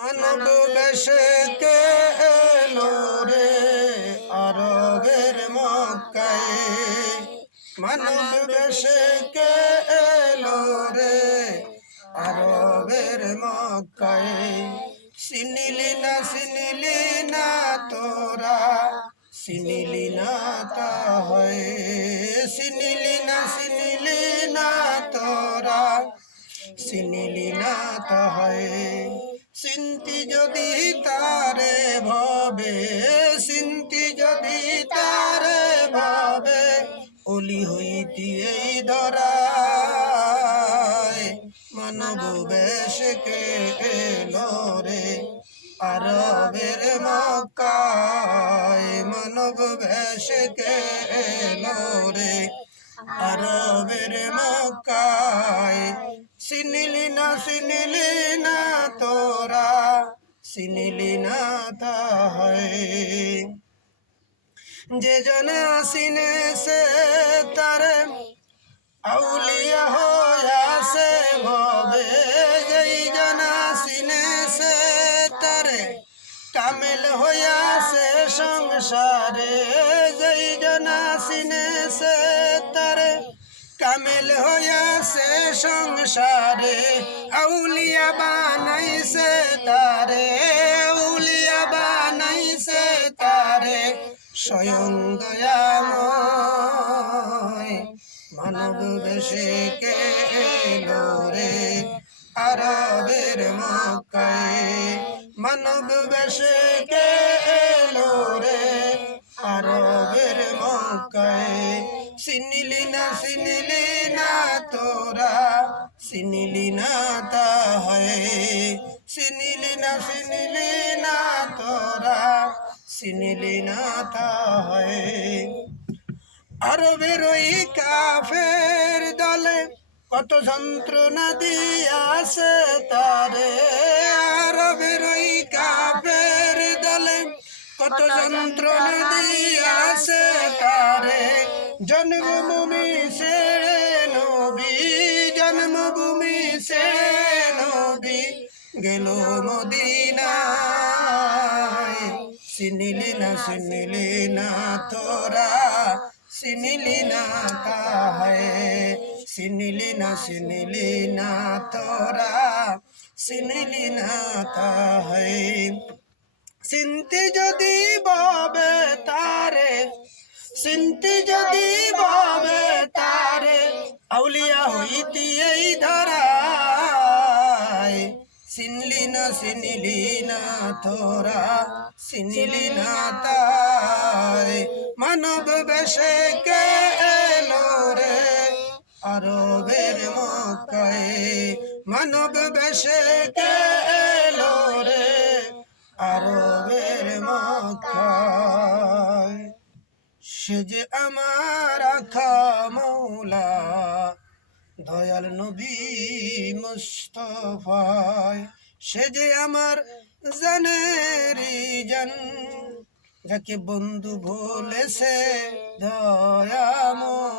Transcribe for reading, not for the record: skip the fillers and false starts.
মানব বেশে কে এলো রে আরবের মক্কায়, মানব বেশে কে এলো রে আরবের মক্কায়। চিনিলি না তোরা, চিনিলি না তাহায়, চিনিলি না তোরা, চিনিলি না তাহায়। চিন্তি যদি তারে ভবে, চিন্তি যদি তারে ভবে, অলি হইতি এই ধরায়। মানব বেশকে এলো রে আরবের মক্কায়, মানব বেশকে এলো রে আরবের মক্কায়। চিনিলি না তোরা, চিনিলি না তাহায়। যে জনা চিনেছে তারে আউলিয়া হইয়াছে ভবে, যেই জনা চিনেছে তারে কামেল হইয়াছে সংসারে, যেই জনা চিনেছে তারে কামেল হইয়াছে সংসারে। আউলিয়া বানাইছে তারে, আউলিয়া বানাইছে তারে স্বয়ং দয়াময়। মানব বেশে কে এলো রে আরবের মক্কায়, মানব বেশে কে এলো রে আরবের মক্কায়। চিনিলি না তোরা, চিনিলি না তাহায়, চিনিলি না তোরা, চিনিলি না তাহায়। আরবের ওই কাফের দলে কত যন্ত্রণা দিয়াছে তারে, আরবের ওই কাফের দলে কত যন্ত্রণা দিয়াছে তারে। জন্মভূমি ছেড়ে নবী, জন্মভূমি ছেড়ে নবী গেল মদিনায়। চিনিলি না তোরা, চিনিলি না তাহায়, চিনিলি না তোরা, চিনিলি না তাহায়। চিনতে যদি বাবে তারে, চিনতে যদি বাবে তারে, আউলিয়া হইতি এই ধরায়। চিনলি না তোরা, চিনিলি না তাই। মানব বেশে কে এলো রে আরবের মক্কায়, মানব বেশে কে এলো রে আরবের মক্কায়। সে যে আমার আখা মৌলা দয়াল নবী মুস্তফায়, সে যে আমার জানেরি জান, যাকে বন্ধু বলেছে দয়াময়।